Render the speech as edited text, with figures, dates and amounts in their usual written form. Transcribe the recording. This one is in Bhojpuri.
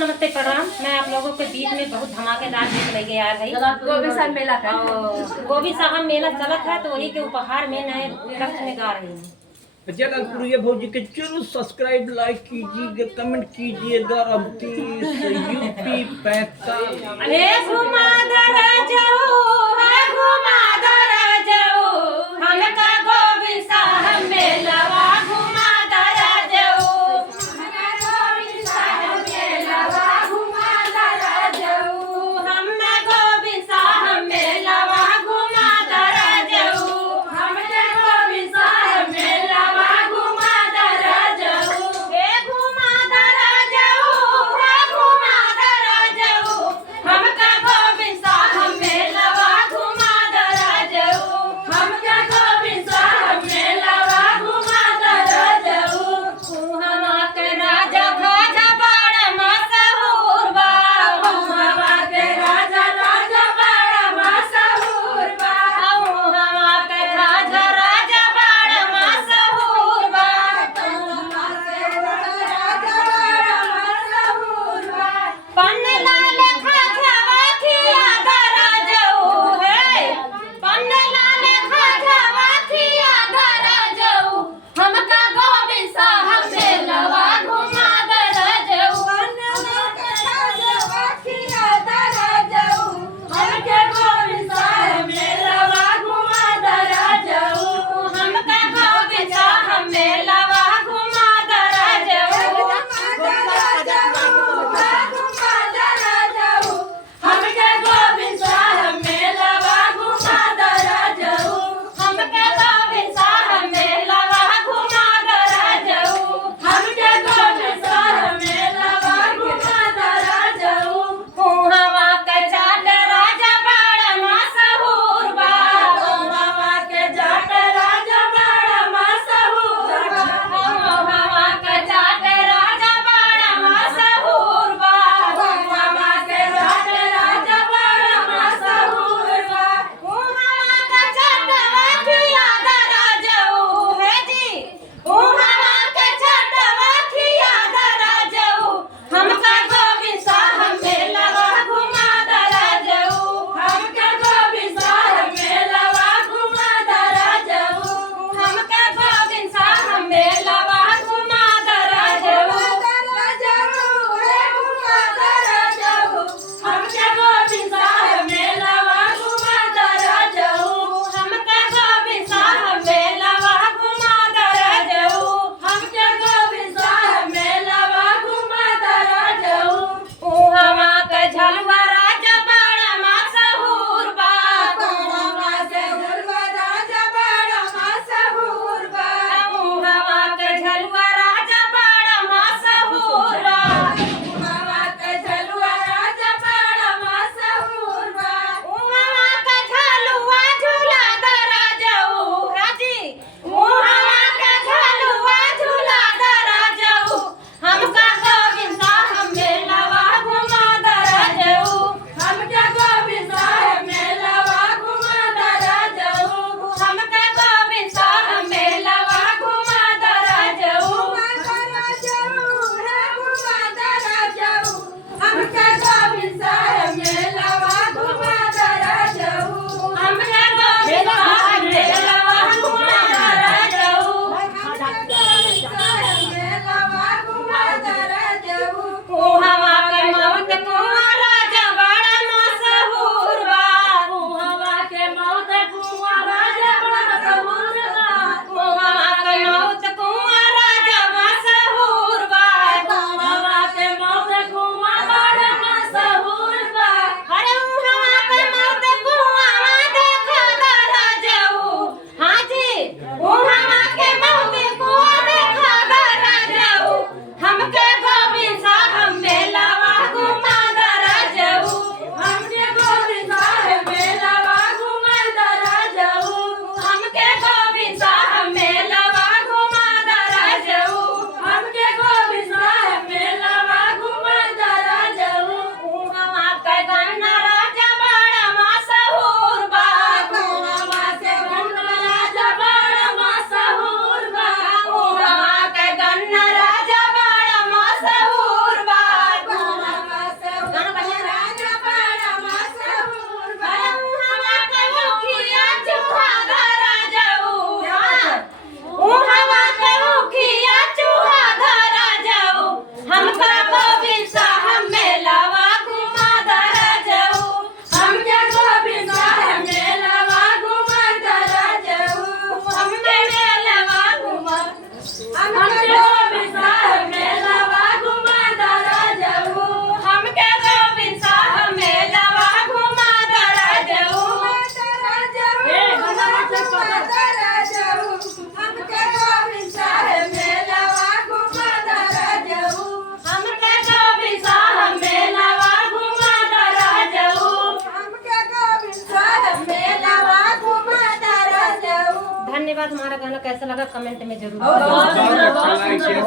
नमस्ते प्रणाम। मैं आप लोगों के बीच में बहुत धमाकेदार गीत लेके आ रही। गोविंद साहब मेला का गोविंद साहब मेला चलत है तो वही के उपहार में नए लक्ष्य में गा रही हूँ। जगलपुरिया भौजी के जरूर सब्सक्राइब लाइक कीजिए कमेंट कीजिए। दरअब्दी से यूपी 45 अरे घुमाधर जाओ है घुमाधर जाओ हमका गोविंद साहब मेलवा घुमाधर जाओ गोविंद साहब मेलवा घुमाधर जाओ हमें गोविंद साहब मेलवा घुमाधर जाओ हमें गोविंद साहब मेलवा घुमाधर जाओ हे घुमाधर जाओ है घुमाधर जाओ हमका गोविंद साहब मेलवा घुमाधर जाओ हमका गोविंद साहब मेलवा घुमा हमारा गाना कैसा लगा कमेंट में जरूर बहुत अच्छा, बहुत सुंदर,